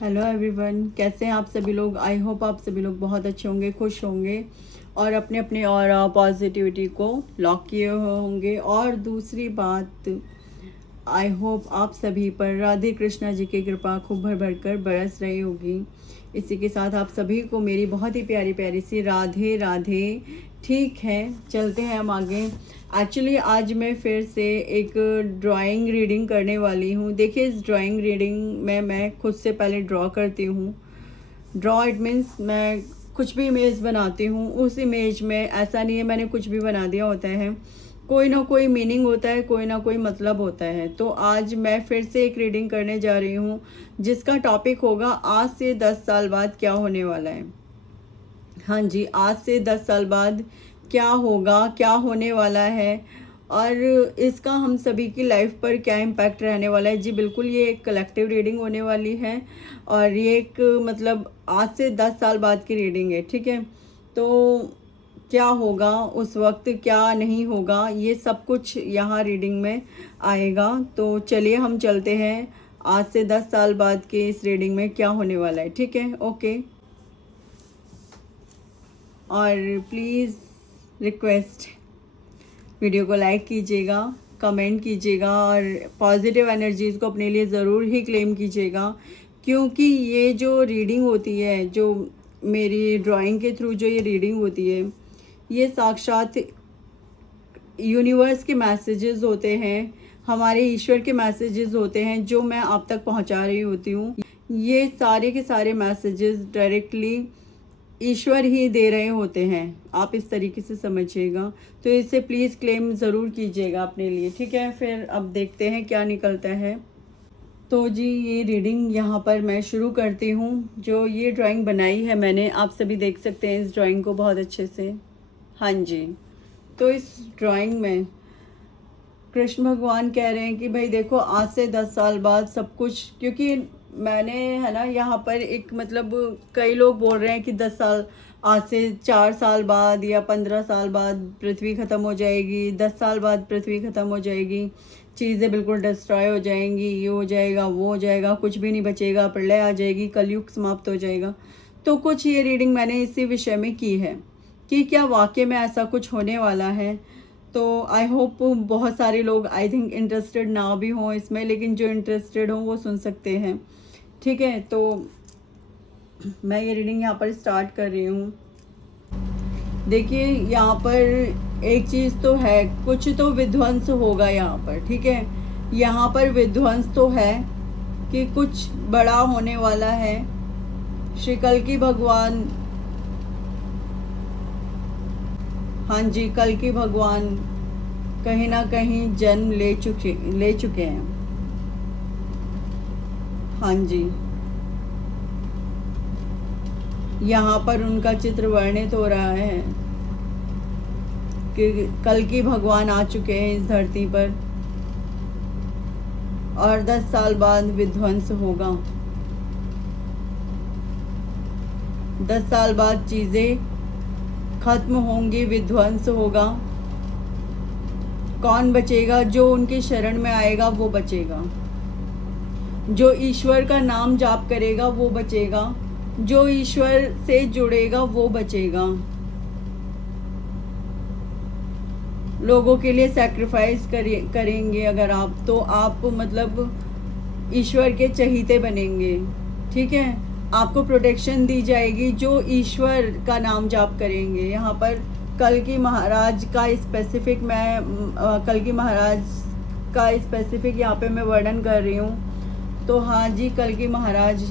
Hello everyone, कैसे हैं आप सभी लोग। आई होप आप सभी लोग बहुत अच्छे होंगे, खुश होंगे और अपने अपने और पॉजिटिविटी को लॉक किए होंगे। और दूसरी बात, आई होप आप सभी पर राधे कृष्णा जी की कृपा खूब भर भर कर बरस रही होगी। इसी के साथ आप सभी को मेरी बहुत ही प्यारी प्यारी सी राधे राधे। ठीक है, चलते हैं हम आगे। एक्चुअली आज मैं फिर से एक ड्राइंग रीडिंग करने वाली हूँ। देखिए, इस ड्राइंग रीडिंग में मैं खुद से पहले ड्रॉ करती हूँ। ड्रॉ इट मीन्स मैं कुछ भी इमेज बनाती हूँ, उस इमेज में ऐसा नहीं है मैंने कुछ भी बना दिया होता है, कोई ना कोई मीनिंग होता है, कोई ना कोई मतलब होता है। तो आज मैं फिर से एक रीडिंग करने जा रही हूँ जिसका टॉपिक होगा आज से 10 साल बाद क्या होने वाला है। हाँ जी, आज से 10 साल बाद क्या होगा, क्या होने वाला है और इसका हम सभी की लाइफ पर क्या इम्पैक्ट रहने वाला है। जी बिल्कुल, ये एक कलेक्टिव रीडिंग होने वाली है और ये एक मतलब आज से 10 साल बाद की रीडिंग है। ठीक है, तो क्या होगा उस वक्त, क्या नहीं होगा, ये सब कुछ यहाँ रीडिंग में आएगा। तो चलिए हम चलते हैं आज से 10 साल बाद के इस रीडिंग में क्या होने वाला है। ठीक है, ओके। और प्लीज़ रिक्वेस्ट, वीडियो को लाइक कीजिएगा, कमेंट कीजिएगा और पॉजिटिव एनर्जीज़ को अपने लिए ज़रूर ही क्लेम कीजिएगा। क्योंकि ये जो रीडिंग होती है, जो मेरी ड्राइंग के थ्रू जो ये रीडिंग होती है, ये साक्षात यूनिवर्स के मैसेजेस होते हैं, हमारे ईश्वर के मैसेजेस होते हैं जो मैं आप तक पहुंचा रही होती हूँ। ये सारे के सारे मैसेजेस डायरेक्टली ईश्वर ही दे रहे होते हैं, आप इस तरीके से समझिएगा। तो इसे प्लीज़ क्लेम ज़रूर कीजिएगा अपने लिए। ठीक है, फिर अब देखते हैं क्या निकलता है। तो जी, ये रीडिंग यहाँ पर मैं शुरू करती हूँ। जो ये ड्राइंग बनाई है मैंने, आप सभी देख सकते हैं इस ड्राइंग को बहुत अच्छे से। हाँ जी, तो इस ड्राइंग में कृष्ण भगवान कह रहे हैं कि भाई देखो, आज से 10 साल बाद सब कुछ, क्योंकि मैंने है ना यहाँ पर एक मतलब कई लोग बोल रहे हैं कि 10 साल, आज से 4 साल बाद या 15 साल बाद पृथ्वी ख़त्म हो जाएगी, 10 साल बाद पृथ्वी ख़त्म हो जाएगी, चीज़ें बिल्कुल डिस्ट्रॉय हो जाएंगी, ये हो जाएगा, वो हो जाएगा, कुछ भी नहीं बचेगा, प्रलय आ जाएगी, कलयुग समाप्त हो जाएगा। तो कुछ ये रीडिंग मैंने इसी विषय में की है कि क्या वाकई में ऐसा कुछ होने वाला है। तो आई होप बहुत सारे लोग आई थिंक इंटरेस्टेड ना भी हों इसमें, लेकिन जो इंटरेस्टेड हों वो सुन सकते हैं। ठीक है, तो मैं ये रीडिंग यहाँ पर स्टार्ट कर रही हूँ। देखिए, यहाँ पर एक चीज़ तो है, कुछ तो विध्वंस होगा यहाँ पर। ठीक है, यहाँ पर विध्वंस तो है कि कुछ बड़ा होने वाला है। श्री कल्कि भगवान, हाँ जी, कल्कि भगवान कहीं ना कहीं जन्म ले चुके हैं। हाँ जी, यहाँ पर उनका चित्र वर्णित हो रहा है कि कल्कि भगवान आ चुके हैं इस धरती पर और 10 साल बाद विध्वंस होगा। 10 साल बाद चीज़ें खत्म होंगी, विध्वंस होगा। कौन बचेगा? जो उनकी शरण में आएगा वो बचेगा, जो ईश्वर का नाम जाप करेगा वो बचेगा, जो ईश्वर से जुड़ेगा वो बचेगा। लोगों के लिए सैक्रिफाइस करेंगे अगर आप, तो आप मतलब ईश्वर के चहीते बनेंगे। ठीक है, आपको प्रोटेक्शन दी जाएगी जो ईश्वर का नाम जाप करेंगे। यहाँ पर कल्कि महाराज का स्पेसिफिक, मैं कल्कि महाराज का स्पेसिफिक यहाँ पे मैं वर्णन कर रही हूँ। तो हाँ जी, कल्कि महाराज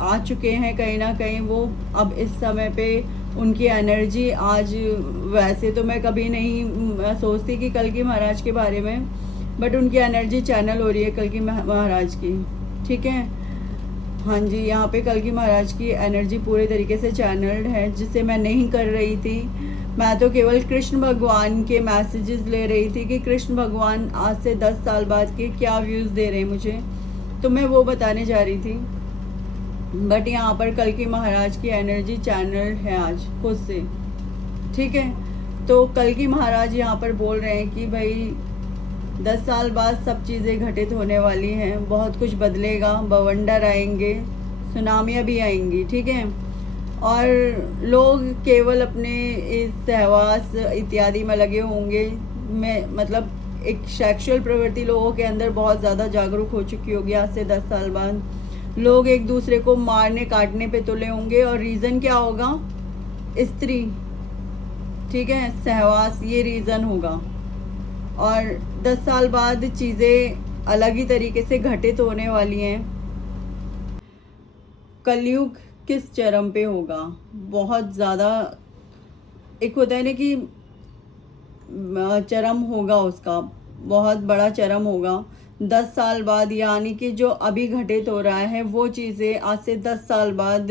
आ चुके हैं कहीं ना कहीं। वो अब इस समय पे उनकी एनर्जी आज, वैसे तो मैं कभी नहीं सोचती कि कल्कि महाराज के बारे में, बट उनकी एनर्जी चैनल हो रही है कल्कि महाराज की। ठीक है, हाँ जी, यहाँ पे कल्कि महाराज की एनर्जी पूरे तरीके से चैनल्ड है, जिसे मैं नहीं कर रही थी। मैं तो केवल कृष्ण भगवान के मैसेजेस ले रही थी कि कृष्ण भगवान आज से 10 साल बाद के क्या व्यूज़ दे रहे हैं मुझे, तो मैं वो बताने जा रही थी। बट यहाँ पर कल्कि महाराज की एनर्जी चैनल्ड है आज खुद से। ठीक है, तो कल्कि महाराज यहाँ पर बोल रहे हैं कि भाई 10 साल बाद सब चीज़ें घटित होने वाली हैं, बहुत कुछ बदलेगा, बवंडर आएंगे, सुनामियाँ भी आएंगी, ठीक है। और लोग केवल अपने इस सहवास इत्यादि में लगे होंगे। मैं मतलब एक सेक्सुअल प्रवृत्ति लोगों के अंदर बहुत ज़्यादा जागरूक हो चुकी होगी। आज से 10 साल बाद लोग एक दूसरे को मारने काटने पे तुले होंगे। और रीज़न क्या होगा? स्त्री, ठीक है, सहवास, ये रीज़न होगा। और 10 साल बाद चीज़ें अलग ही तरीके से घटित होने वाली हैं। कलयुग किस चरम पे होगा? बहुत ज़्यादा, एक होता है ना कि चरम होगा, उसका बहुत बड़ा चरम होगा 10 साल बाद। यानी कि जो अभी घटित हो रहा है वो चीज़ें आज से 10 साल बाद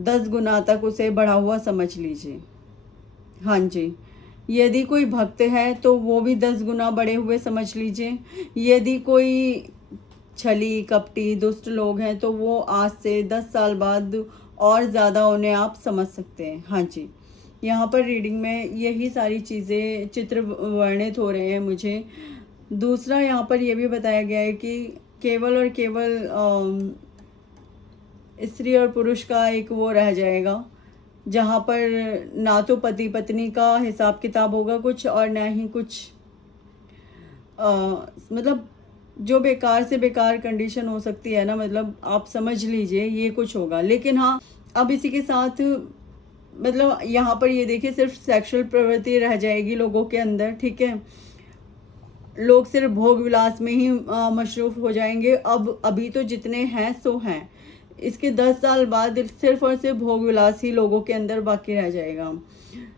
10 गुना तक उसे बढ़ा हुआ समझ लीजिए। हाँ जी, यदि कोई भक्त है तो वो भी 10 गुना बढ़े हुए समझ लीजिए। यदि कोई छली कपटी दुष्ट लोग हैं तो वो आज से 10 साल बाद और ज़्यादा उन्हें आप समझ सकते हैं। हाँ जी, यहाँ पर रीडिंग में यही सारी चीज़ें चित्र वर्णित हो रहे हैं मुझे। दूसरा यहाँ पर यह भी बताया गया है कि केवल और केवल स्त्री और पुरुष का एक वो रह जाएगा, जहाँ पर ना तो पति पत्नी का हिसाब किताब होगा कुछ, और ना ही कुछ मतलब जो बेकार से बेकार कंडीशन हो सकती है ना, मतलब आप समझ लीजिए ये कुछ होगा। लेकिन हाँ, अब इसी के साथ मतलब यहाँ पर ये देखिए सिर्फ सेक्सुअल प्रवृत्ति रह जाएगी लोगों के अंदर, ठीक है। लोग सिर्फ भोग विलास में ही मशरूफ हो जाएंगे। अब अभी तो जितने हैं सो हैं, इसके 10 साल बाद सिर्फ और सिर्फ भोग विलास ही लोगों के अंदर बाकी रह जाएगा,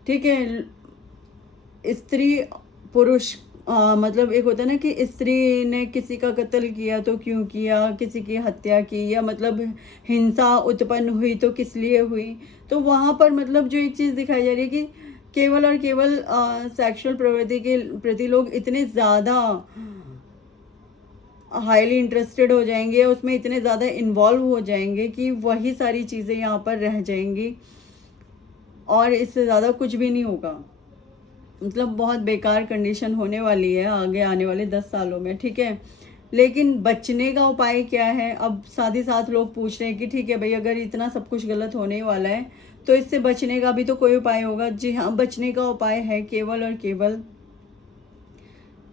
ठीक है। स्त्री पुरुष मतलब एक होता है ना कि स्त्री ने किसी का कत्ल किया तो क्यों किया, किसी की हत्या की, या मतलब हिंसा उत्पन्न हुई तो किस लिए हुई। तो वहाँ पर मतलब जो एक चीज़ दिखाई जा रही है कि केवल और केवल सेक्सुअल प्रवृत्ति के प्रति लोग इतने ज़्यादा हाईली इंटरेस्टेड हो जाएंगे, उसमें इतने ज़्यादा इन्वॉल्व हो जाएंगे कि वही सारी चीज़ें यहाँ पर रह जाएंगी और इससे ज़्यादा कुछ भी नहीं होगा। मतलब बहुत बेकार कंडीशन होने वाली है आगे आने वाले 10 सालों में, ठीक है। लेकिन बचने का उपाय क्या है? अब साथ ही साथ लोग पूछ रहे हैं कि ठीक है भाई, अगर इतना सब कुछ गलत होने वाला है तो इससे बचने का भी तो कोई उपाय होगा। जी हाँ, बचने का उपाय है केवल और केवल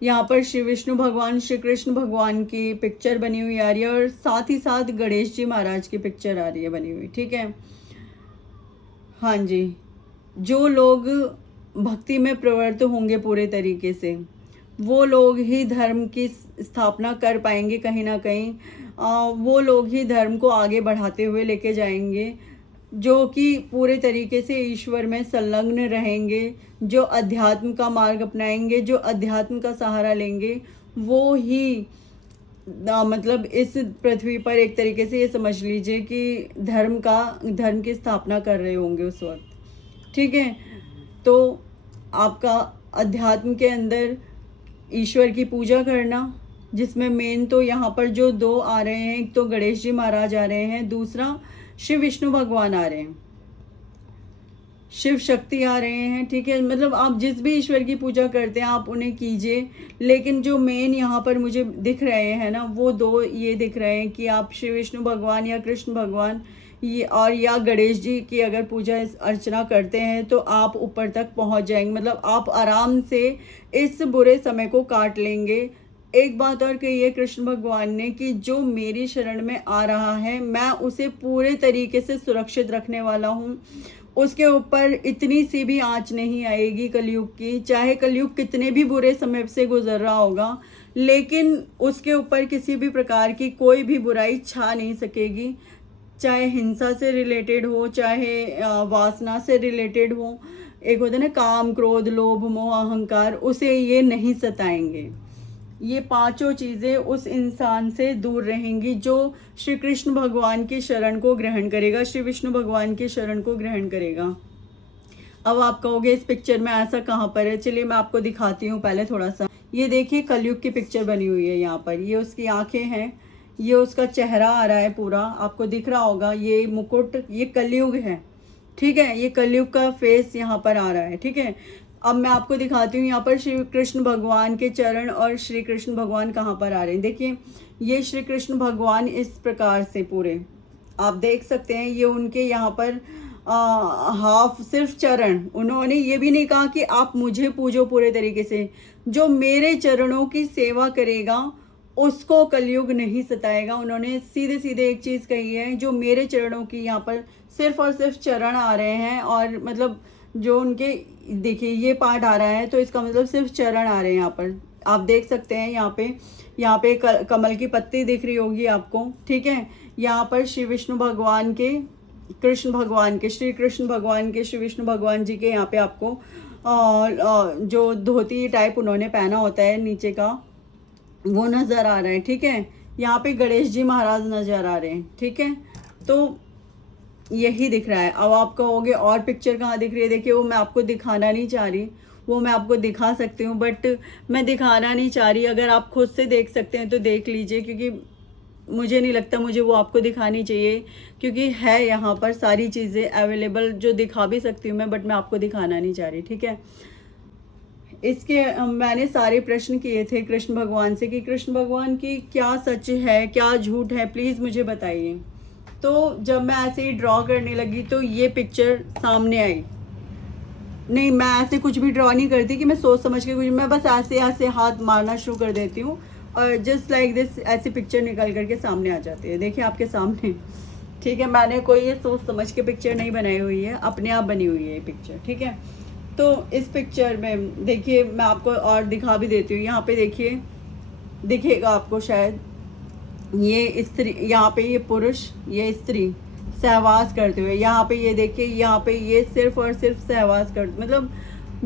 यहाँ पर श्री विष्णु भगवान, श्री कृष्ण भगवान की पिक्चर बनी हुई आ रही है, और साथ ही साथ गणेश जी महाराज की पिक्चर आ रही है बनी हुई, ठीक है। हाँ जी, जो लोग भक्ति में प्रवृत्त होंगे पूरे तरीके से, वो लोग ही धर्म की स्थापना कर पाएंगे कहीं ना कहीं। वो लोग ही धर्म को आगे बढ़ाते हुए लेके जाएंगे, जो कि पूरे तरीके से ईश्वर में संलग्न रहेंगे, जो अध्यात्म का मार्ग अपनाएंगे, जो अध्यात्म का सहारा लेंगे, वो ही मतलब इस पृथ्वी पर एक तरीके से ये समझ लीजिए कि धर्म की स्थापना कर रहे होंगे उस वक्त, ठीक है। तो आपका अध्यात्म के अंदर ईश्वर की पूजा करना, जिसमें मेन तो यहाँ पर जो 2 आ रहे हैं, एक तो गणेश जी महाराज आ रहे हैं, दूसरा शिव विष्णु भगवान आ रहे हैं, शिव शक्ति आ रहे हैं, ठीक है। मतलब आप जिस भी ईश्वर की पूजा करते हैं आप उन्हें कीजिए, लेकिन जो मेन यहाँ पर मुझे दिख रहे हैं ना, वो 2 ये दिख रहे हैं कि आप शिव विष्णु भगवान या कृष्ण भगवान ये और या गणेश जी की अगर पूजा अर्चना करते हैं तो आप ऊपर तक पहुँच जाएंगे। मतलब आप आराम से इस बुरे समय को काट लेंगे। एक बात और कही है कृष्ण भगवान ने कि जो मेरी शरण में आ रहा है मैं उसे पूरे तरीके से सुरक्षित रखने वाला हूँ। उसके ऊपर इतनी सी भी आँच नहीं आएगी कलयुग की, चाहे कलयुग कितने भी बुरे समय से गुजर रहा होगा, लेकिन उसके ऊपर किसी भी प्रकार की कोई भी बुराई छा नहीं सकेगी। चाहे हिंसा से रिलेटेड हो, चाहे वासना से रिलेटेड हो, एक होता है ना काम क्रोध लोभ मोह अहंकार, उसे ये नहीं सताएंगे। ये 5 चीज़ें उस इंसान से दूर रहेंगी जो श्री कृष्ण भगवान की शरण को ग्रहण करेगा, श्री विष्णु भगवान की शरण को ग्रहण करेगा। अब आप कहोगे इस पिक्चर में ऐसा कहाँ पर है? चलिए मैं आपको दिखाती हूँ पहले थोड़ा सा। ये देखिए कलयुग की पिक्चर बनी हुई है यहाँ पर। ये उसकी आंखें हैं, ये उसका चेहरा आ रहा है पूरा, आपको दिख रहा होगा। ये मुकुट, ये कलयुग है, ठीक है। ये कलयुग का फेस यहाँ पर आ रहा है, ठीक है। अब मैं आपको दिखाती हूँ यहाँ पर श्री कृष्ण भगवान के चरण और श्री कृष्ण भगवान कहाँ पर आ रहे हैं। देखिए ये श्री कृष्ण भगवान इस प्रकार से पूरे आप देख सकते हैं। ये उनके यहाँ पर हाफ सिर्फ चरण, उन्होंने ये भी नहीं कहा कि आप मुझे पूजो पूरे तरीके से। जो मेरे चरणों की सेवा करेगा उसको कलयुग नहीं सताएगा। उन्होंने सीधे सीधे एक चीज़ कही है, जो मेरे चरणों की यहाँ पर सिर्फ और सिर्फ चरण आ रहे हैं, और मतलब जो उनके देखिए ये पार्ट आ रहा है, तो इसका मतलब सिर्फ चरण आ रहे हैं। यहाँ पर आप देख सकते हैं, यहाँ पे कमल की पत्ती दिख रही होगी आपको, ठीक है। यहाँ पर श्री विष्णु भगवान के, कृष्ण भगवान के, श्री कृष्ण भगवान के, श्री विष्णु भगवान जी के यहाँ पे आपको जो धोती टाइप उन्होंने पहना होता है नीचे का, वो नज़र आ रहा है, ठीक है। यहाँ पे गणेश जी महाराज नज़र आ रहे हैं, ठीक है। तो यही दिख रहा है। अब आप कहोगे और पिक्चर कहाँ दिख रही है? देखिए वो मैं आपको दिखाना नहीं चाह रही, वो मैं आपको दिखा सकती हूँ बट मैं दिखाना नहीं चाह रही। अगर आप खुद से देख सकते हैं तो देख लीजिए, क्योंकि मुझे नहीं लगता मुझे वो आपको दिखानी चाहिए, क्योंकि है यहाँ पर सारी चीज़ें अवेलेबल जो दिखा भी सकती हूँ मैं, बट मैं आपको दिखाना नहीं चाह रही, ठीक है। इसके मैंने सारे प्रश्न किए थे कृष्ण भगवान से कि कृष्ण भगवान की क्या सच है क्या झूठ है, प्लीज़ मुझे बताइए। तो जब मैं ऐसे ही ड्रॉ करने लगी तो ये पिक्चर सामने आई। नहीं, मैं ऐसे कुछ भी ड्रॉ नहीं करती कि मैं सोच समझ के कुछ, मैं बस ऐसे ऐसे हाथ मारना शुरू कर देती हूँ और जस्ट लाइक दिस ऐसी पिक्चर निकल करके सामने आ जाती है। देखिए आपके सामने, ठीक है। मैंने कोई ये सोच समझ के पिक्चर नहीं बनाई हुई है, अपने आप बनी हुई है ये पिक्चर, ठीक है। तो इस पिक्चर में देखिए मैं आपको और दिखा भी देती हूँ। यहाँ पे देखिए, दिखेगा आपको शायद, ये स्त्री, यहाँ पे ये पुरुष, ये स्त्री सहवास करते हुए। यहाँ पे ये देखिए, यहाँ पे ये सिर्फ और सिर्फ सहवास करते, मतलब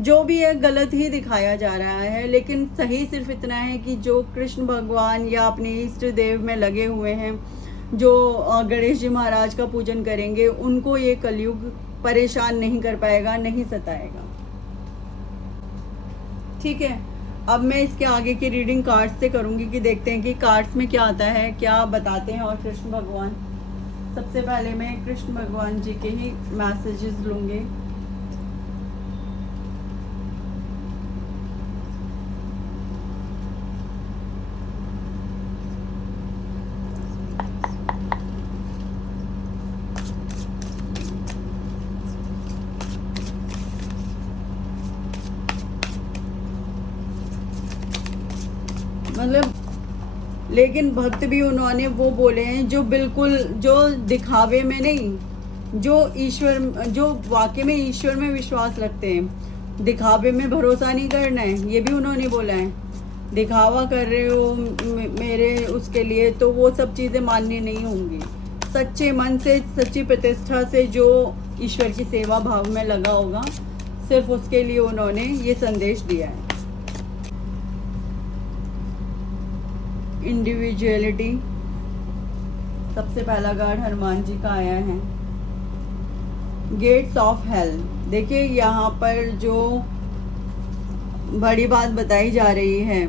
जो भी है गलत ही दिखाया जा रहा है, लेकिन सही सिर्फ इतना है कि जो कृष्ण भगवान या अपने इष्ट देव में लगे हुए हैं, जो गणेश जी महाराज का पूजन करेंगे, उनको ये कलयुग परेशान नहीं कर पाएगा, नहीं सताएगा, ठीक है। अब मैं इसके आगे की रीडिंग कार्ड्स से करूंगी कि देखते हैं कि कार्ड्स में क्या आता है, क्या बताते हैं और कृष्ण भगवान। सबसे पहले मैं कृष्ण भगवान जी के ही मैसेजेस लूँगी। मतलब लेकिन भक्त भी उन्होंने वो बोले हैं जो बिल्कुल, जो दिखावे में नहीं, जो ईश्वर, जो वाकई में ईश्वर में विश्वास रखते हैं। दिखावे में भरोसा नहीं करना है, ये भी उन्होंने बोला है। दिखावा कर रहे हो मेरे उसके लिए, तो वो सब चीज़ें मान्य नहीं होंगी। सच्चे मन से, सच्ची प्रतिष्ठा से जो ईश्वर की सेवा भाव में लगा होगा, सिर्फ उसके लिए उन्होंने ये संदेश दिया है। इंडिविजुअलिटी, सबसे पहला कार्ड हनुमान जी का आया है। गेट्स ऑफ हेल, देखिए यहाँ पर जो बड़ी बात बताई जा रही है,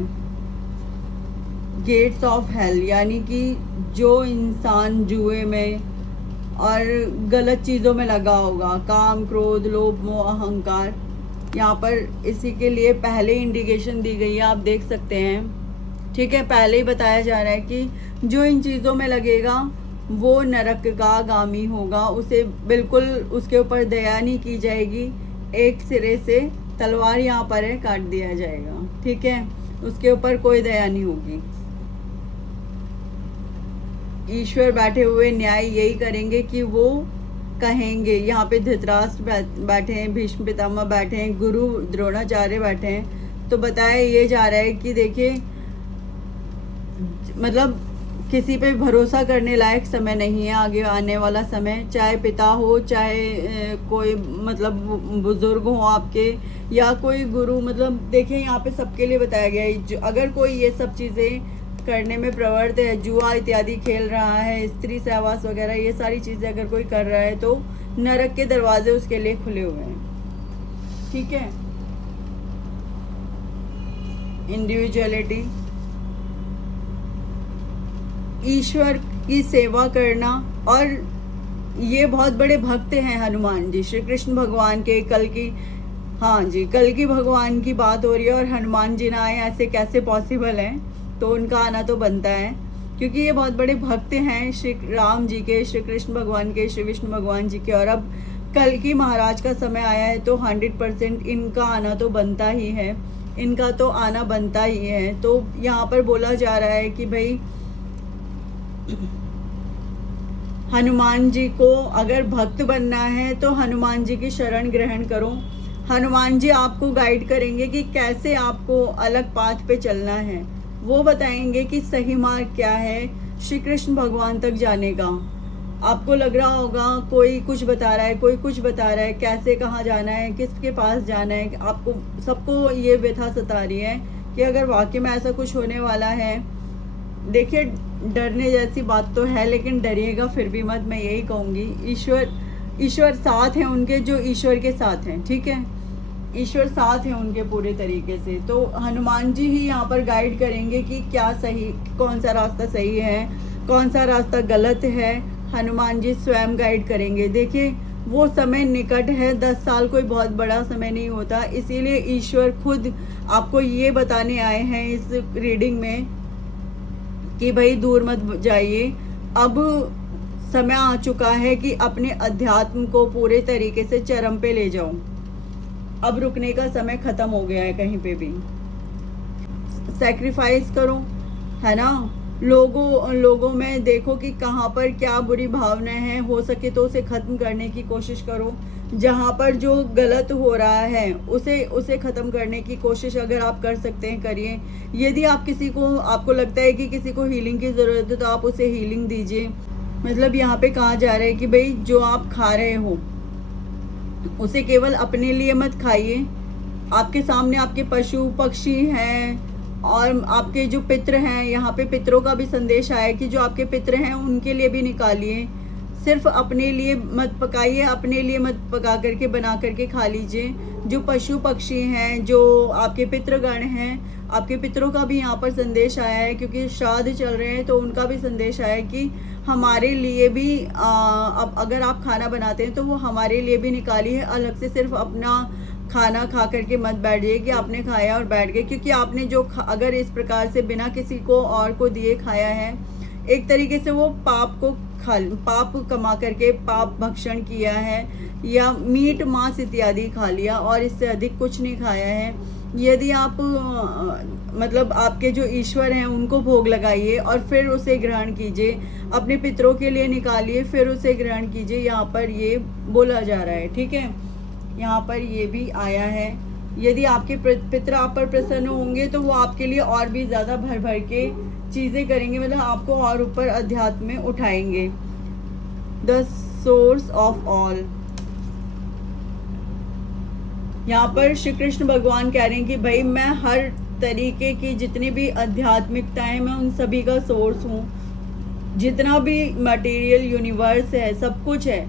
गेट्स ऑफ हेल, यानी कि जो इंसान जुए में और गलत चीज़ों में लगा होगा, काम क्रोध लोभ मोह अहंकार, यहाँ पर इसी के लिए पहले इंडिकेशन दी गई है, आप देख सकते हैं, ठीक है। पहले ही बताया जा रहा है कि जो इन चीज़ों में लगेगा वो नरक का गामी होगा, उसे बिल्कुल उसके ऊपर दया नहीं की जाएगी, एक सिरे से तलवार यहाँ पर है, काट दिया जाएगा, ठीक है। उसके ऊपर कोई दया नहीं होगी। ईश्वर बैठे हुए न्याय यही करेंगे कि वो कहेंगे, यहाँ पे धृतराष्ट्र बैठे हैं, भीष्म पितामह बैठे हैं, गुरु द्रोणाचार्य बैठे हैं, तो बताया ये जा रहा है कि देखिए मतलब किसी पे भरोसा करने लायक समय नहीं है आगे आने वाला समय, चाहे पिता हो, चाहे कोई मतलब बुजुर्ग हो आपके, या कोई गुरु, मतलब देखिए यहाँ पे सबके लिए बताया गया है। अगर कोई ये सब चीज़ें करने में प्रवृत्त है, जुआ इत्यादि खेल रहा है, स्त्री सहवास वगैरह, ये सारी चीज़ें अगर कोई कर रहा है, तो नरक के दरवाजे उसके लिए खुले हुए हैं, ठीक है। इंडिविजुअलिटी, ईश्वर की सेवा करना, और ये बहुत बड़े भक्त हैं हनुमान जी, श्री कृष्ण भगवान के। कल की हाँ जी, कल की भगवान की बात हो रही है और हनुमान जी ना आए, ऐसे कैसे पॉसिबल है। तो उनका आना तो बनता है, क्योंकि ये बहुत बड़े भक्त हैं श्री राम जी के, श्री कृष्ण भगवान के, श्री विष्णु भगवान जी के। और अब कल की महाराज का समय आया है तो 100% इनका आना तो बनता ही है, इनका तो आना बनता ही है। तो यहाँ पर बोला जा रहा है कि भाई हनुमान जी को अगर भक्त बनना है तो हनुमान जी की शरण ग्रहण करो। हनुमान जी आपको गाइड करेंगे कि कैसे आपको अलग पाथ पे चलना है, वो बताएंगे कि सही मार्ग क्या है श्री कृष्ण भगवान तक जाने का। आपको लग रहा होगा कोई कुछ बता रहा है, कोई कुछ बता रहा है, कैसे कहाँ जाना है, किसके पास जाना है। आपको सबको ये व्यथा सता रही है कि अगर वाकई में ऐसा कुछ होने वाला है, देखिए डरने जैसी बात तो है, लेकिन डरिएगा फिर भी मत, मैं यही कहूँगी। ईश्वर साथ हैं उनके, जो ईश्वर के साथ हैं, ठीक है। ईश्वर साथ हैं उनके पूरे तरीके से। तो हनुमान जी ही यहाँ पर गाइड करेंगे कि क्या सही, कौन सा रास्ता सही है, कौन सा रास्ता गलत है। हनुमान जी स्वयं गाइड करेंगे। देखिए वो समय निकट है, 10 साल कोई बहुत बड़ा समय नहीं होता, इसीलिए ईश्वर खुद आपको ये बताने आए हैं इस रीडिंग में कि भाई दूर मत जाइए। अब समय आ चुका है कि अपने अध्यात्म को पूरे तरीके से चरम पे ले जाओ। अब रुकने का समय खत्म हो गया है, कहीं पे भी सैक्रिफाइस करो, है ना। लोगों में देखो कि कहाँ पर क्या बुरी भावनाएं हैं, हो सके तो उसे खत्म करने की कोशिश करो। जहाँ पर जो गलत हो रहा है उसे ख़त्म करने की कोशिश अगर आप कर सकते हैं करिए। यदि आप आपको लगता है कि किसी को हीलिंग की ज़रूरत है तो आप उसे हीलिंग दीजिए। मतलब यहाँ पे कहा जा रहा है कि भाई जो आप खा रहे हो उसे केवल अपने लिए मत खाइए। आपके सामने आपके पशु पक्षी हैं और आपके जो पितृ हैं, यहाँ पे पितरों का भी संदेश आया कि जो आपके पितृ हैं उनके लिए भी निकालिए। सिर्फ अपने लिए मत पकाइए, अपने लिए मत पका करके बना करके खा लीजिए। जो पशु पक्षी हैं, जो आपके पितृगण हैं, आपके पितरों का भी यहाँ पर संदेश आया है, क्योंकि श्राद्ध चल रहे हैं तो उनका भी संदेश आया है कि हमारे लिए भी अब अगर आप खाना बनाते हैं तो वो हमारे लिए भी निकालिए। अलग से सिर्फ अपना खाना खा करके मत बैठ जाइए कि आपने खाया और बैठ गए, क्योंकि आपने अगर इस प्रकार से बिना किसी को और को दिए खाया है, एक तरीके से वो पाप कमा करके पाप भक्षण किया है, या मीट मांस इत्यादि खा लिया और इससे अधिक कुछ नहीं खाया है। यदि आप मतलब आपके जो ईश्वर हैं उनको भोग लगाइए और फिर उसे ग्रहण कीजिए, अपने पितरों के लिए निकालिए फिर उसे ग्रहण कीजिए। यहाँ पर ये बोला जा रहा है, ठीक है। यहाँ पर ये भी आया है, यदि आपके पितर आप पर प्रसन्न होंगे तो वो आपके लिए और भी ज़्यादा भर भर के चीज़ें करेंगे, मतलब आपको और ऊपर अध्यात्म में उठाएंगे। द सोर्स ऑफ ऑल, यहाँ पर श्री कृष्ण भगवान कह रहे हैं कि भाई मैं हर तरीके की जितनी भी आध्यात्मिकताएं, मैं उन सभी का सोर्स हूँ। जितना भी मटेरियल यूनिवर्स है, सब कुछ है,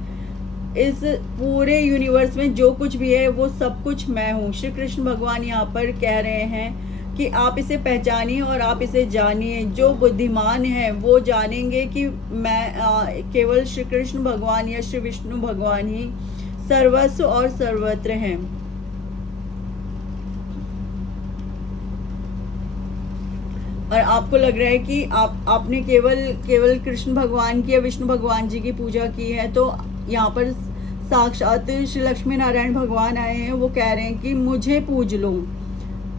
इस पूरे यूनिवर्स में जो कुछ भी है वो सब कुछ मैं हूँ। श्री कृष्ण भगवान यहाँ पर कह रहे हैं कि आप इसे पहचानिए और आप इसे जानिए। जो बुद्धिमान है वो जानेंगे कि मैं केवल श्री कृष्ण भगवान या श्री विष्णु भगवान ही सर्वस्व और सर्वत्र हैं। और आपको लग रहा है कि आपने केवल कृष्ण भगवान की या विष्णु भगवान जी की पूजा की है, तो यहाँ पर साक्षात श्री लक्ष्मी नारायण भगवान आए हैं। वो कह रहे हैं कि मुझे पूज लो,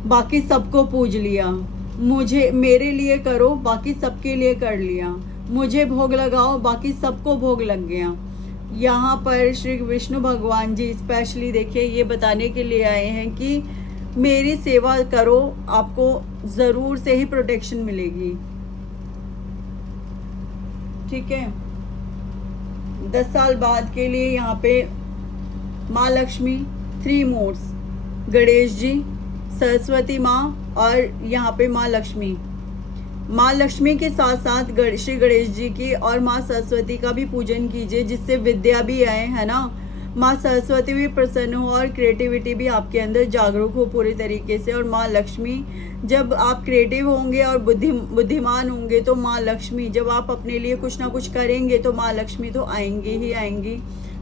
बाकी सबको पूज लिया। मुझे मेरे लिए करो, बाकी सबके लिए कर लिया। मुझे भोग लगाओ, बाकी सबको भोग लग गया। यहाँ पर श्री विष्णु भगवान जी स्पेशली देखिए ये बताने के लिए आए हैं कि मेरी सेवा करो, आपको ज़रूर से ही प्रोटेक्शन मिलेगी, ठीक है। 10 साल बाद के लिए यहाँ पे माँ लक्ष्मी, 3 मोड्स, गणेश जी, सरस्वती माँ और यहाँ पे माँ लक्ष्मी। माँ लक्ष्मी के साथ साथ श्री गणेश जी की और माँ सरस्वती का भी पूजन कीजिए, जिससे विद्या भी आए, है ना। माँ सरस्वती भी प्रसन्न हो और क्रिएटिविटी भी आपके अंदर जागरूक हो पूरे तरीके से। और माँ लक्ष्मी, जब आप क्रिएटिव होंगे और बुद्धिमान होंगे तो माँ लक्ष्मी, जब आप अपने लिए कुछ ना कुछ करेंगे तो माँ लक्ष्मी तो आएंगी ही आएंगी।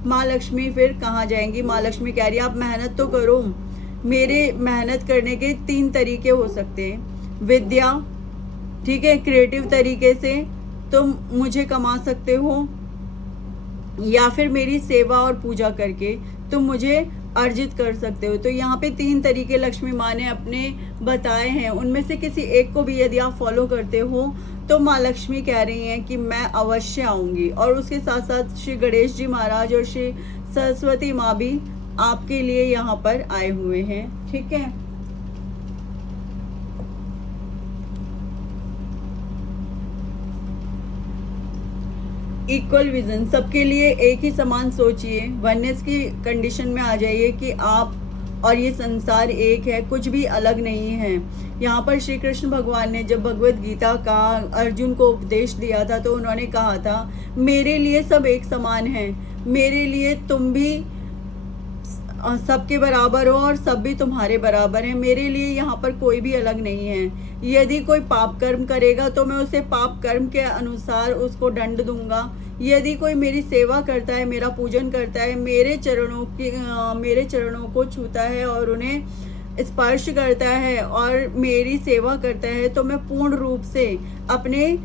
माँ लक्ष्मी फिर कहाँ जाएंगी? माँ लक्ष्मी कह रही है आप मेहनत तो करो, मेरे मेहनत करने के 3 तरीके हो सकते हैं। विद्या, ठीक है, क्रिएटिव तरीके से तुम मुझे कमा सकते हो, या फिर मेरी सेवा और पूजा करके तुम मुझे अर्जित कर सकते हो। तो यहाँ पे 3 तरीके लक्ष्मी माँ ने अपने बताए हैं, उनमें से किसी एक को भी यदि आप फॉलो करते हो तो माँ लक्ष्मी कह रही हैं कि मैं अवश्य आऊँगी। और उसके साथ साथ श्री गणेश जी महाराज और श्री सरस्वती माँ भी आपके लिए यहाँ पर आए हुए हैं, ठीक है। इक्वल विजन, सबके लिए एक ही समान सोचिए, वननेस की कंडीशन में आ जाइए कि आप और ये संसार एक है, कुछ भी अलग नहीं है। यहाँ पर श्री कृष्ण भगवान ने जब भगवत गीता का अर्जुन को उपदेश दिया था तो उन्होंने कहा था मेरे लिए सब एक समान है, मेरे लिए तुम भी सबके बराबर हो और सब भी तुम्हारे बराबर हैं, मेरे लिए यहाँ पर कोई भी अलग नहीं है। यदि कोई पाप कर्म करेगा तो मैं उसे पाप कर्म के अनुसार उसको दंड दूंगा। यदि कोई मेरी सेवा करता है, मेरा पूजन करता है, मेरे चरणों को छूता है और उन्हें स्पर्श करता है और मेरी सेवा करता है, तो मैं पूर्ण रूप से अपने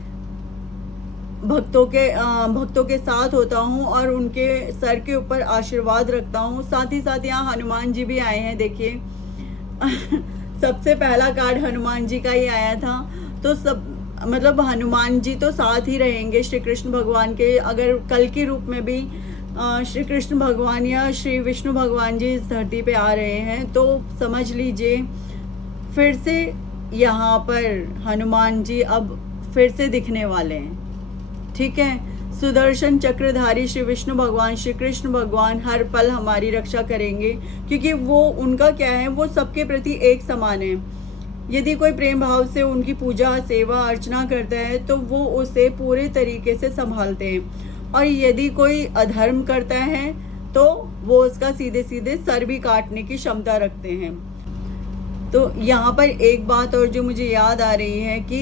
भक्तों के साथ होता हूँ और उनके सर के ऊपर आशीर्वाद रखता हूँ। साथ ही साथ यहाँ हनुमान जी भी आए हैं, देखिए सबसे पहला कार्ड हनुमान जी का ही आया था। तो सब मतलब हनुमान जी तो साथ ही रहेंगे श्री कृष्ण भगवान के। अगर कल के रूप में भी श्री कृष्ण भगवान या श्री विष्णु भगवान जी इस धरती पे आ रहे हैं तो समझ लीजिए फिर से यहाँ पर हनुमान जी अब फिर से दिखने वाले हैं, ठीक है। सुदर्शन चक्रधारी श्री विष्णु भगवान, श्री कृष्ण भगवान हर पल हमारी रक्षा करेंगे, क्योंकि वो उनका क्या है, वो सबके प्रति एक समान है। यदि कोई प्रेम भाव से उनकी पूजा सेवा अर्चना करता है तो वो उसे पूरे तरीके से संभालते हैं, और यदि कोई अधर्म करता है तो वो उसका सीधे सीधे सर भी काटने की क्षमता रखते हैं। तो यहाँ पर एक बात और जो मुझे याद आ रही है कि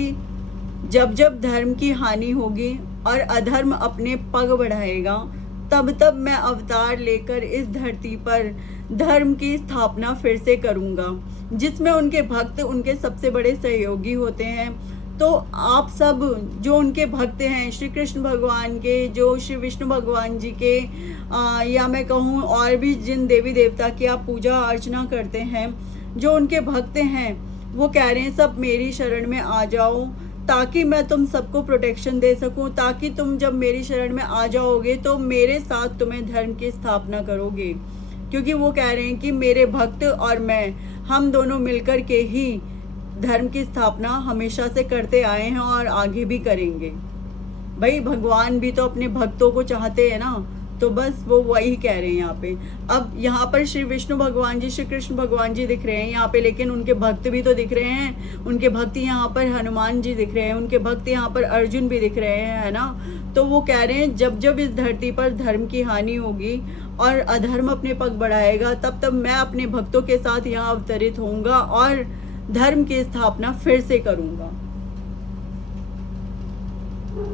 जब जब धर्म की हानि होगी और अधर्म अपने पग बढ़ाएगा, तब तब मैं अवतार लेकर इस धरती पर धर्म की स्थापना फिर से करूँगा, जिसमें उनके भक्त उनके सबसे बड़े सहयोगी होते हैं। तो आप सब जो उनके भक्त हैं, श्री कृष्ण भगवान के, जो श्री विष्णु भगवान जी के, या मैं कहूँ और भी जिन देवी देवता की आप पूजा अर्चना करते हैं, जो उनके भक्त हैं, वो कह रहे हैं सब मेरी शरण में आ जाओ, ताकि मैं तुम सबको प्रोटेक्शन दे सकूं, ताकि तुम जब मेरी शरण में आ जाओगे तो मेरे साथ तुम्हें धर्म की स्थापना करोगे। क्योंकि वो कह रहे हैं कि मेरे भक्त और मैं, हम दोनों मिलकर के ही धर्म की स्थापना हमेशा से करते आए हैं और आगे भी करेंगे। भाई भगवान भी तो अपने भक्तों को चाहते हैं ना, तो बस वो वही कह रहे हैं यहाँ पे। अब यहाँ पर श्री विष्णु भगवान जी, श्री कृष्ण भगवान जी दिख रहे हैं यहाँ पे, लेकिन उनके भक्त भी तो दिख रहे हैं। उनके भक्त यहाँ पर हनुमान जी दिख रहे हैं, उनके भक्त यहाँ पर अर्जुन भी दिख रहे हैं, है ना। तो वो कह रहे हैं जब जब इस धरती पर धर्म की हानि होगी और अधर्म अपने पग बढ़ाएगा, तब तब मैं अपने भक्तों के साथ यहाँ अवतरित होऊंगा और धर्म की स्थापना फिर से करूंगा।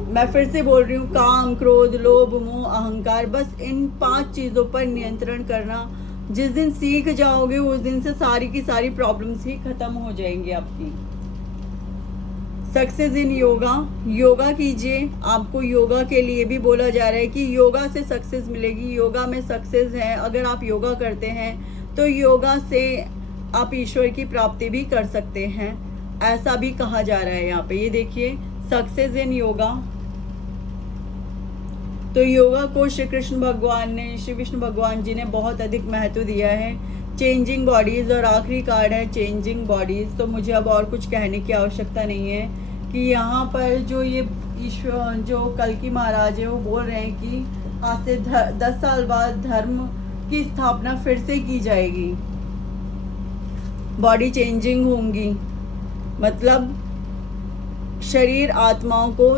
मैं फिर से बोल रही हूँ, काम, क्रोध, लोभ, मोह, अहंकार, बस इन 5 चीजों पर नियंत्रण करना। जिस दिन सीख जाओगे उस दिन से सारी की सारी प्रॉब्लम्स ही खत्म हो जाएंगी आपकी। सक्सेस इन योगा, योगा कीजिए। आपको योगा के लिए भी बोला जा रहा है कि योगा से सक्सेस मिलेगी, योगा में सक्सेस है। अगर आप योगा करते हैं तो योगा से आप ईश्वर की प्राप्ति भी कर सकते हैं, ऐसा भी कहा जा रहा है यहाँ पे। ये देखिए, सक्सेस इन योगा। तो योगा को श्री कृष्ण भगवान ने, श्री विष्णु भगवान जी ने बहुत अधिक महत्व दिया है। चेंजिंग बॉडीज, और आखिरी कार्ड है चेंजिंग बॉडीज। तो मुझे अब और कुछ कहने की आवश्यकता नहीं है कि यहाँ पर जो ये ईश्वर, जो कल्कि महाराज है, वो बोल रहे हैं कि आज से 10 साल बाद धर्म की स्थापना फिर से की जाएगी, बॉडी चेंजिंग होंगी, मतलब शरीर आत्माओं को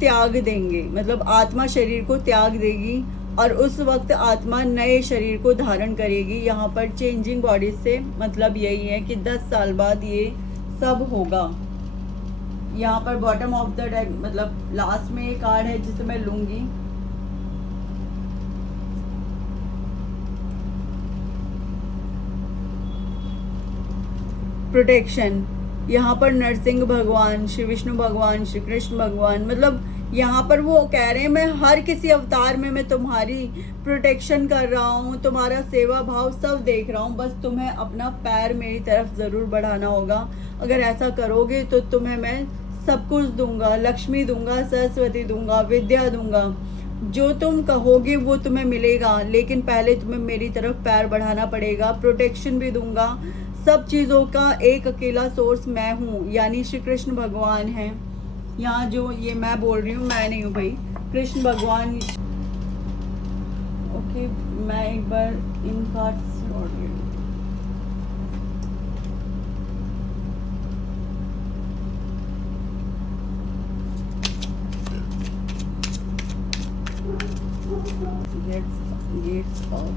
त्याग देंगे, मतलब आत्मा शरीर को त्याग देगी और उस वक्त आत्मा नए शरीर को धारण करेगी। यहाँ पर चेंजिंग बॉडी से मतलब यही है कि 10 साल बाद ये सब होगा। यहाँ पर बॉटम ऑफ द डेक, मतलब लास्ट में एक कार्ड है जिसे मैं लूंगी। प्रोटेक्शन। यहाँ पर नरसिंह भगवान, श्री विष्णु भगवान, श्री कृष्ण भगवान, मतलब यहाँ पर वो कह रहे हैं मैं हर किसी अवतार में मैं तुम्हारी प्रोटेक्शन कर रहा हूँ, तुम्हारा सेवा भाव सब देख रहा हूँ, बस तुम्हें अपना पैर मेरी तरफ ज़रूर बढ़ाना होगा। अगर ऐसा करोगे तो तुम्हें मैं सब कुछ दूंगा, लक्ष्मी दूंगा, सरस्वती दूंगा, विद्या दूंगा, जो तुम कहोगे वो तुम्हें मिलेगा, लेकिन पहले तुम्हें मेरी तरफ पैर बढ़ाना पड़ेगा। प्रोटेक्शन भी दूंगा, सब चीज़ों का एक अकेला सोर्स मैं हूँ, यानी श्री कृष्ण भगवान हैं। यहाँ जो ये मैं बोल रही हूँ, मैं नहीं हूँ भाई, कृष्ण भगवान। ओके, मैं एक बार इन कार्ड्स से और ले लूँ। Gates of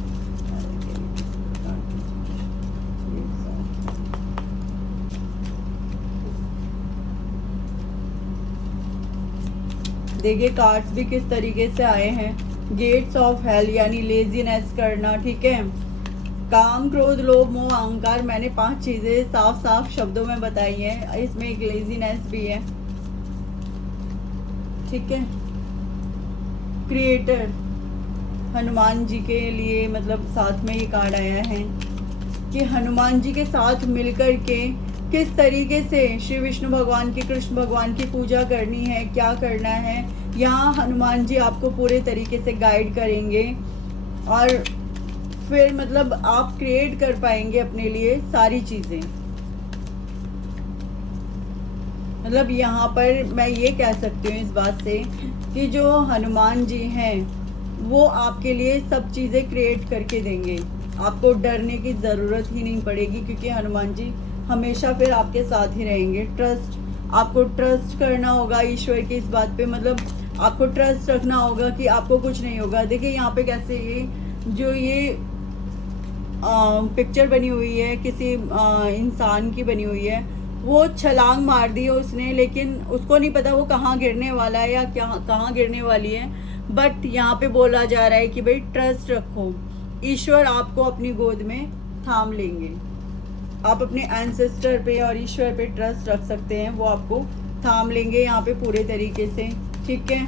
देखिए कार्ड्स भी किस तरीके से आए हैं। गेट्स ऑफ हेल यानी लेजीनेस करना, ठीक है। काम, क्रोध, लोभ, मोह, अहंकार, मैंने 5 चीजें साफ साफ शब्दों में बताई हैं, इसमें एक लेजीनेस भी है, ठीक है। क्रिएटर हनुमान जी के लिए मतलब साथ में ये कार्ड आया है कि हनुमान जी के साथ मिलकर के किस तरीके से श्री विष्णु भगवान की, कृष्ण भगवान की पूजा करनी है, क्या करना है। यहाँ हनुमान जी आपको पूरे तरीके से गाइड करेंगे और फिर मतलब आप क्रिएट कर पाएंगे अपने लिए सारी चीज़ें। मतलब यहाँ पर मैं ये कह सकती हूँ इस बात से कि जो हनुमान जी हैं वो आपके लिए सब चीज़ें क्रिएट करके देंगे, आपको डरने की ज़रूरत ही नहीं पड़ेगी, क्योंकि हनुमान जी हमेशा फिर आपके साथ ही रहेंगे। ट्रस्ट, आपको ट्रस्ट करना होगा ईश्वर की इस बात पे, मतलब आपको ट्रस्ट रखना होगा कि आपको कुछ नहीं होगा। देखिए यहाँ पे कैसे ये पिक्चर बनी हुई है किसी इंसान की बनी हुई है, वो छलांग मार दी है उसने, लेकिन उसको नहीं पता वो कहाँ गिरने वाला है या क्या कहाँ गिरने वाली है। बट यहाँ पे बोला जा रहा है कि भाई ट्रस्ट रखो, ईश्वर आपको अपनी गोद में थाम लेंगे। आप अपने एंसेस्टर पे और ईश्वर पे ट्रस्ट रख सकते हैं, वो आपको थाम लेंगे यहाँ पे पूरे तरीके से, ठीक है।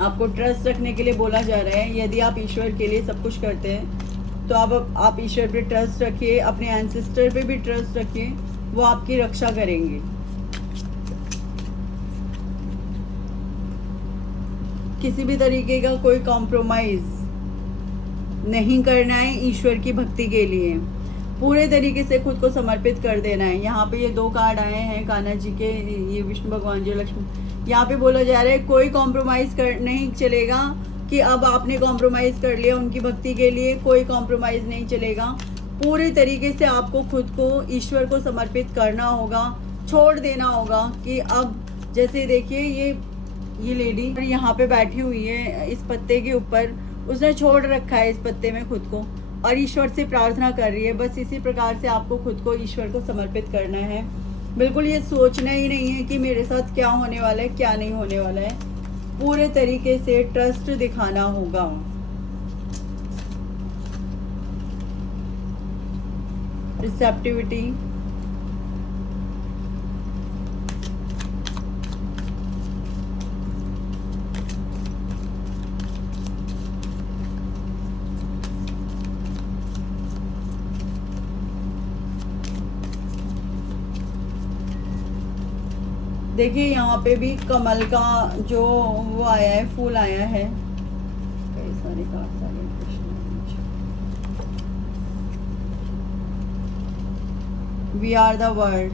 आपको ट्रस्ट रखने के लिए बोला जा रहा है। यदि आप ईश्वर के लिए सब कुछ करते हैं तो आप ईश्वर पे ट्रस्ट रखिए, अपने एंसेस्टर पे भी ट्रस्ट रखिए, वो आपकी रक्षा करेंगे। किसी भी तरीके का कोई कॉम्प्रोमाइज नहीं करना है ईश्वर की भक्ति के लिए, पूरे तरीके से खुद को समर्पित कर देना है। यहाँ पे ये 2 कार्ड आए हैं कान्हा जी के, ये विष्णु भगवान जी, लक्ष्मी। यहाँ पे बोला जा रहा है कोई कॉम्प्रोमाइज़ कर नहीं चलेगा कि अब आपने कॉम्प्रोमाइज़ कर लिया उनकी भक्ति के लिए, कोई कॉम्प्रोमाइज़ नहीं चलेगा। पूरे तरीके से आपको खुद को ईश्वर को समर्पित करना होगा, छोड़ देना होगा कि अब जैसे देखिए ये लेडी यहाँ पे बैठी हुई है इस पत्ते के ऊपर, उसने छोड़ रखा है इस पत्ते में खुद को और ईश्वर से प्रार्थना कर रही है। बस इसी प्रकार से आपको खुद को ईश्वर को समर्पित करना है। बिल्कुल ये सोचना ही नहीं है कि मेरे साथ क्या होने वाला है क्या नहीं होने वाला है, पूरे तरीके से ट्रस्ट दिखाना होगा। रिसेप्टिविटी, देखिए यहाँ पे भी कमल का जो वो आया है, फूल आया है, कई सारे कार्ड्स आ गए। We are the world,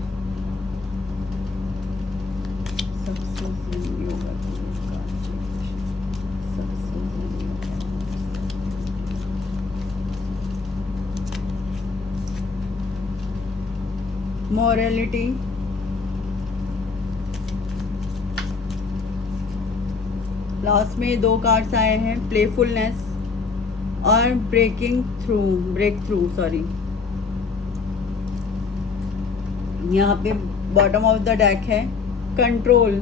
morality, लास्ट में 2 कार्ड्स आए हैं, प्लेफुलनेस और ब्रेक थ्रू सॉरी। यहाँ पे बॉटम ऑफ द डेक है कंट्रोल,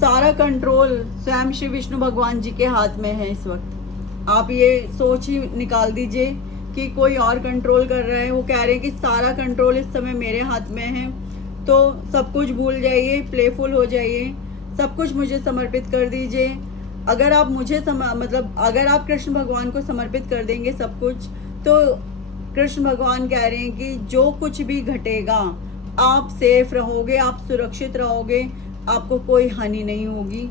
सारा कंट्रोल स्वयं श्री विष्णु भगवान जी के हाथ में है इस वक्त। आप ये सोच ही निकाल दीजिए कि कोई और कंट्रोल कर रहा है। वो कह रहे हैं कि सारा कंट्रोल इस समय मेरे हाथ में है, तो सब कुछ भूल जाइए, प्लेफुल हो जाइए, सब कुछ मुझे समर्पित कर दीजिए। अगर आप मुझे मतलब अगर आप कृष्ण भगवान को समर्पित कर देंगे सब कुछ, तो कृष्ण भगवान कह रहे हैं कि जो कुछ भी घटेगा आप सेफ रहोगे, आप सुरक्षित रहोगे, आपको कोई हानि नहीं होगी।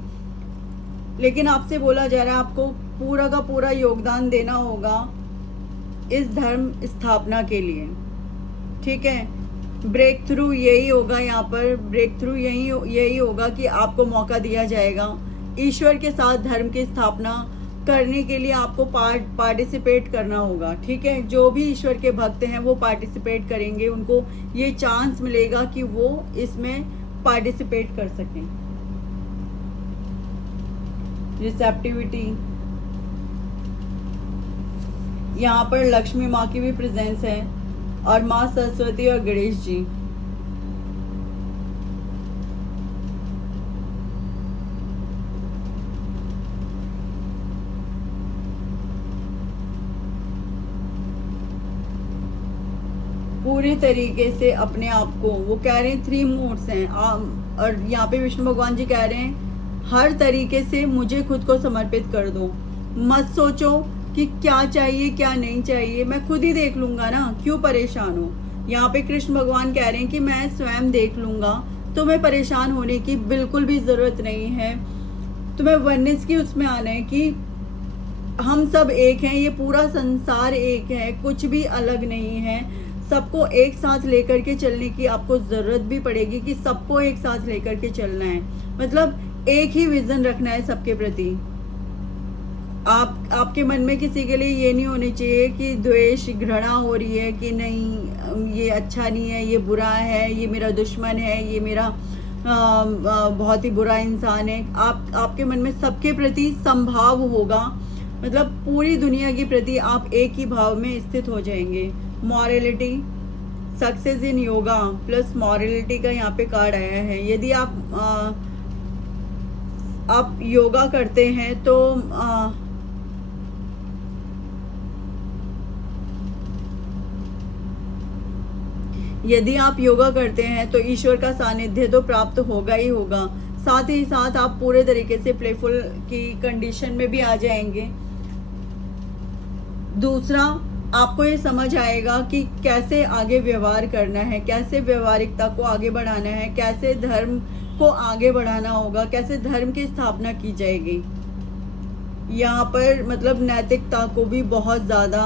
लेकिन आपसे बोला जा रहा है आपको पूरा का पूरा योगदान देना होगा इस धर्म स्थापना के लिए, ठीक है। ब्रेक थ्रू यही होगा, यहाँ पर ब्रेक थ्रू यही होगा कि आपको मौका दिया जाएगा ईश्वर के साथ धर्म की स्थापना करने के लिए। आपको पार्टिसिपेट करना होगा, ठीक है। जो भी ईश्वर के भक्त हैं वो पार्टिसिपेट करेंगे, उनको ये चांस मिलेगा कि वो इसमें पार्टिसिपेट कर सकें। रिसेप्टिविटी, यहाँ पर लक्ष्मी माँ की भी प्रेजेंस है और माँ सरस्वती और गणेश जी। पूरी तरीके से अपने आप को, वो कह रहे हैं 3 मोड्स हैं, और यहाँ पे विष्णु भगवान जी कह रहे हैं हर तरीके से मुझे खुद को समर्पित कर दो। मत सोचो कि क्या चाहिए क्या नहीं चाहिए, मैं खुद ही देख लूंगा ना, क्यों परेशान हो। यहाँ पे कृष्ण भगवान कह रहे हैं कि मैं स्वयं देख लूंगा, तुम्हें परेशान होने की बिल्कुल भी जरूरत नहीं है। तुम्हें वननेस की उसमें आना है कि हम सब एक हैं, ये पूरा संसार एक है, कुछ भी अलग नहीं है। सबको एक साथ लेकर के चलने की आपको ज़रूरत भी पड़ेगी कि सबको एक साथ लेकर के चलना है, मतलब एक ही विज़न रखना है सबके प्रति। आपके मन में किसी के लिए ये नहीं होनी चाहिए कि द्वेष घृणा हो रही है कि नहीं ये अच्छा नहीं है, ये बुरा है, ये मेरा दुश्मन है, ये मेरा बहुत ही बुरा इंसान है। आपके मन में सबके प्रति समभाव होगा, मतलब पूरी दुनिया के प्रति आप एक ही भाव में स्थित हो जाएंगे। Morality, success in yoga plus morality का यहाँ पे कार्ड आया है। यदि आप योगा करते हैं तो यदि आप योगा करते हैं तो ईश्वर का सानिध्य तो प्राप्त होगा ही होगा, साथ ही साथ आप पूरे तरीके से प्लेफुल की कंडीशन में भी आ जाएंगे। दूसरा, आपको ये समझ आएगा कि कैसे आगे व्यवहार करना है, कैसे व्यवहारिकता को आगे बढ़ाना है, कैसे धर्म को आगे बढ़ाना होगा, कैसे धर्म की स्थापना की जाएगी। यहाँ पर मतलब नैतिकता को भी बहुत ज़्यादा,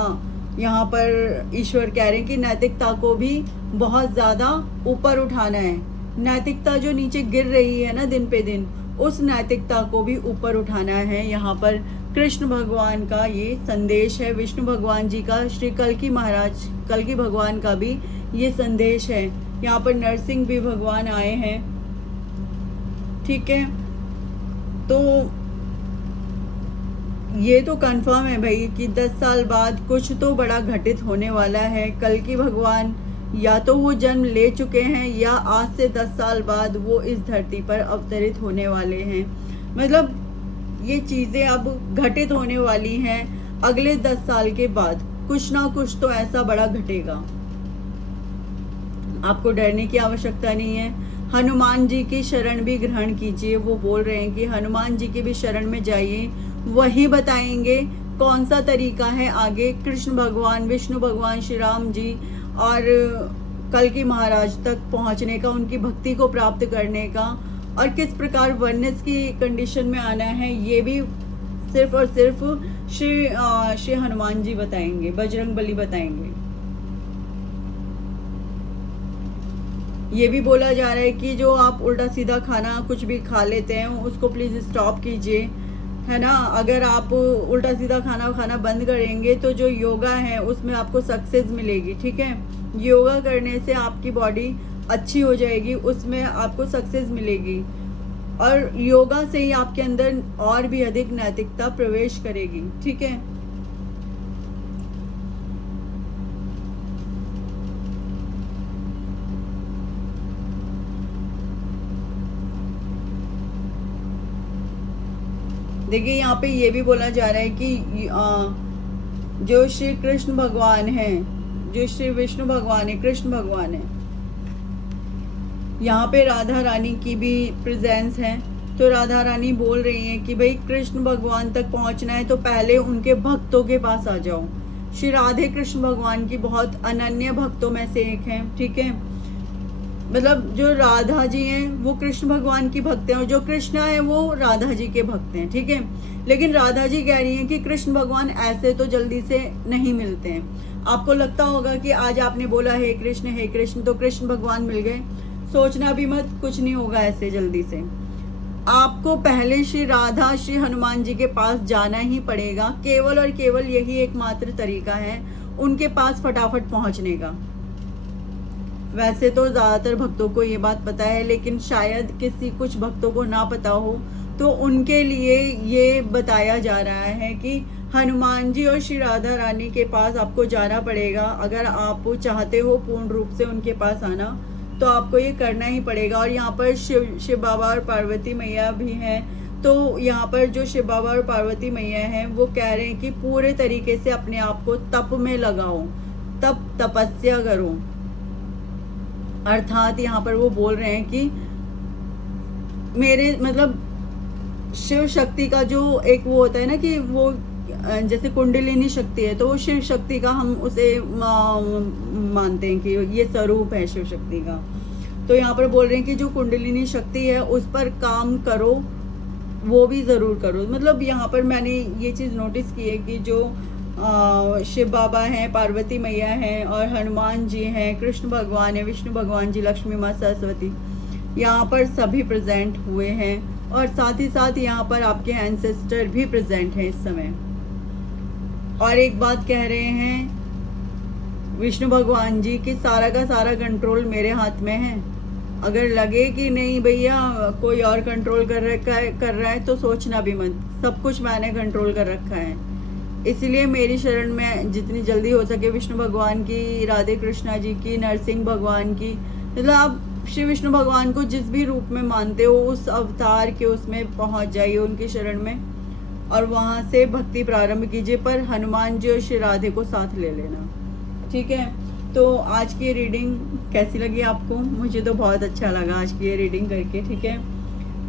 यहाँ पर ईश्वर कह रहे हैं कि नैतिकता को भी बहुत ज़्यादा ऊपर उठाना है। नैतिकता जो नीचे गिर रही है ना दिन पे दिन, उस नैतिकता को भी ऊपर उठाना है। यहाँ पर कृष्ण भगवान का ये संदेश है, विष्णु भगवान जी का, श्री कल्कि महाराज कल्कि भगवान का भी ये संदेश है। यहाँ पर नरसिंह भी भगवान आए हैं, ठीक है। तो ये तो कंफर्म है भाई कि 10 साल बाद कुछ तो बड़ा घटित होने वाला है। कल्कि भगवान या तो वो जन्म ले चुके हैं या आज से 10 साल बाद वो इस धरती पर अवतरित होने वाले हैं। मतलब ये चीज़ें अब घटित होने वाली हैं। अगले 10 साल के बाद कुछ ना कुछ तो ऐसा बड़ा घटेगा। आपको डरने की आवश्यकता नहीं है। हनुमान जी की शरण भी ग्रहण कीजिए। वो बोल रहे हैं कि हनुमान जी की भी शरण में जाइए, वही बताएंगे कौन सा तरीका है आगे कृष्ण भगवान, विष्णु भगवान, श्री राम जी और कल्कि महाराज तक पहुंचने का, उनकी भक्ति को प्राप्त करने का, और किस प्रकार वननेस की कंडीशन में आना है, ये भी सिर्फ और सिर्फ श्री हनुमान जी बताएंगे, बजरंगबली बताएंगे। ये भी बोला जा रहा है कि जो आप उल्टा सीधा खाना कुछ भी खा लेते हैं उसको प्लीज़ स्टॉप कीजिए, है ना। अगर आप उल्टा सीधा खाना बंद करेंगे तो जो योगा है उसमें आपको सक्सेस मिलेगी, ठीक है। योगा करने से आपकी बॉडी अच्छी हो जाएगी, उसमें आपको सक्सेस मिलेगी, और योगा से ही आपके अंदर और भी अधिक नैतिकता प्रवेश करेगी, ठीक है। देखिए यहाँ पे ये भी बोला जा रहा है कि जो श्री कृष्ण भगवान हैं, जो श्री विष्णु भगवान है, कृष्ण भगवान है, यहाँ पे राधा रानी की भी प्रेजेंस है। तो राधा रानी बोल रही हैं कि भाई कृष्ण भगवान तक पहुँचना है तो पहले उनके भक्तों के पास आ जाओ। श्री राधे कृष्ण भगवान की बहुत अनन्य भक्तों में से एक हैं, ठीक है। मतलब जो राधा जी हैं वो कृष्ण भगवान की भक्त हैं और जो कृष्ण है वो राधा जी के भक्त हैं, ठीक है। लेकिन राधा जी कह रही हैं कि कृष्ण भगवान ऐसे तो जल्दी से नहीं मिलते हैं। आपको लगता होगा कि आज आपने बोला हे कृष्ण तो कृष्ण भगवान मिल गए। सोचना भी मत, कुछ नहीं होगा ऐसे जल्दी से। आपको पहले श्री राधा श्री हनुमान जी के पास जाना ही पड़ेगा। केवल और केवल यही एकमात्र तरीका है उनके पास फटाफट पहुंचने का। वैसे तो ज़्यादातर भक्तों को ये बात पता है, लेकिन शायद किसी कुछ भक्तों को ना पता हो, तो उनके लिए ये बताया जा रहा है कि हनुमान जी और श्री राधा रानी के पास आपको जाना पड़ेगा। अगर आप चाहते हो पूर्ण रूप से उनके पास आना तो आपको ये करना ही पड़ेगा। और यहाँ पर शिव बाबा और पार्वती मैया भी हैं। तो यहाँ पर जो शिव बाबा और पार्वती मैया हैं वो कह रहे हैं कि पूरे तरीके से अपने आप को तप में लगाओ, तपस्या करो। अर्थात यहाँ पर वो बोल रहे हैं कि मेरे मतलब शिव शक्ति का जो एक वो होता है ना कि वो जैसे कुंडलिनी शक्ति है, तो वो शिव शक्ति का हम उसे मानते हैं कि ये स्वरूप है शिव शक्ति का। तो यहाँ पर बोल रहे हैं कि जो कुंडलिनी शक्ति है उस पर काम करो, वो भी ज़रूर करो। मतलब यहाँ पर मैंने ये चीज़ नोटिस की है कि जो शिव बाबा हैं, पार्वती मैया हैं और हनुमान जी हैं, कृष्ण भगवान है, विष्णु भगवान जी, लक्ष्मी माँ, सरस्वती, यहाँ पर सभी प्रेजेंट हुए हैं। और साथ ही साथ यहाँ पर आपके एंसेस्टर भी प्रेजेंट हैं इस समय। और एक बात कह रहे हैं विष्णु भगवान जी कि सारा का सारा कंट्रोल मेरे हाथ में है। अगर लगे कि नहीं भैया कोई और कंट्रोल कर रहा है तो सोचना भी मत, सब कुछ मैंने कंट्रोल कर रखा है। इसलिए मेरी शरण में जितनी जल्दी हो सके विष्णु भगवान की, राधे कृष्णा जी की, नरसिंह भगवान की, मतलब आप श्री विष्णु भगवान को जिस भी रूप में मानते हो उस अवतार के उसमें पहुंच जाइए उनकी शरण में और वहां से भक्ति प्रारंभ कीजिए। पर हनुमान जी और श्री राधे को साथ ले लेना, ठीक है। तो आज की रीडिंग कैसी लगी आपको? मुझे तो बहुत अच्छा लगा आज की ये रीडिंग करके, ठीक है।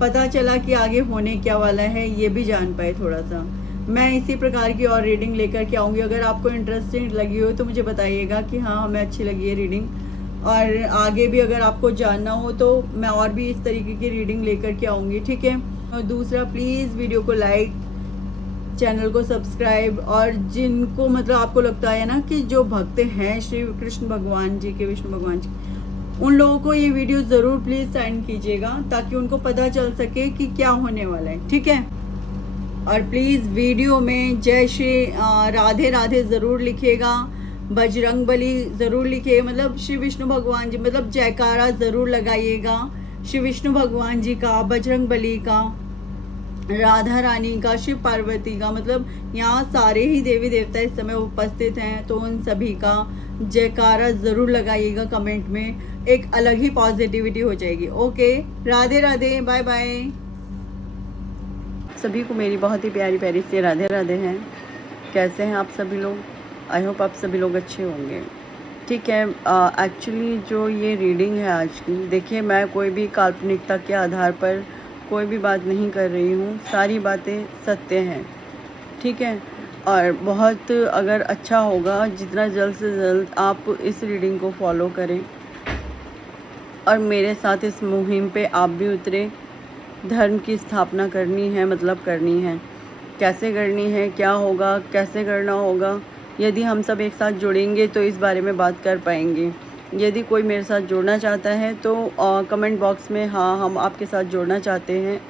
पता चला कि आगे होने क्या वाला है ये भी जान पाए थोड़ा सा। मैं इसी प्रकार की और रीडिंग लेकर के आऊँगी। अगर आपको इंटरेस्टिंग लगी हो तो मुझे बताइएगा कि हाँ हमें अच्छी लगी है रीडिंग। और आगे भी अगर आपको जानना हो तो मैं और भी इस तरीके की रीडिंग लेकर के आऊँगी, ठीक है। और दूसरा, प्लीज़ वीडियो को लाइक, चैनल को सब्सक्राइब, और जिनको मतलब आपको लगता है ना कि जो भक्त हैं श्री कृष्ण भगवान जी के, विष्णु भगवान जी, उन लोगों को ये वीडियो ज़रूर प्लीज़ सेंड कीजिएगा ताकि उनको पता चल सके कि क्या होने वाला है, ठीक है। और प्लीज़ वीडियो में जय श्री राधे राधे ज़रूर लिखिएगा, बजरंग बली ज़रूर लिखिए, मतलब श्री विष्णु भगवान जी, मतलब जयकारा ज़रूर लगाइएगा श्री विष्णु भगवान जी का, बजरंग बली का, राधा रानी का, शिव पार्वती का। मतलब यहाँ सारे ही देवी देवता इस समय उपस्थित हैं, तो उन सभी का जयकारा ज़रूर लगाइएगा कमेंट में। एक अलग ही पॉजिटिविटी हो जाएगी। Okay, Radhe Radhe, bye bye. सभी को मेरी बहुत ही प्यारी प्यारी से राधे राधे हैं। कैसे हैं आप सभी लोग? आई होप आप सभी लोग अच्छे होंगे, ठीक है। एक्चुअली जो ये रीडिंग है आज की, देखिए मैं कोई भी काल्पनिकता के आधार पर कोई भी बात नहीं कर रही हूँ, सारी बातें सत्य हैं, ठीक है। और बहुत अगर अच्छा होगा जितना जल्द से जल्द आप इस रीडिंग को फॉलो करें और मेरे साथ इस मुहिम पे आप भी उतरे। धर्म की स्थापना करनी है, मतलब करनी है। कैसे करनी है, क्या होगा, कैसे करना होगा, यदि हम सब एक साथ जुड़ेंगे तो इस बारे में बात कर पाएंगे। यदि कोई मेरे साथ जुड़ना चाहता है तो कमेंट बॉक्स में हाँ हम आपके साथ जुड़ना चाहते हैं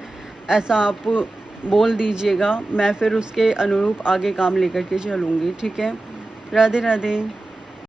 ऐसा आप बोल दीजिएगा। मैं फिर उसके अनुरूप आगे काम लेकर के चलूँगी, ठीक है। राधे राधे।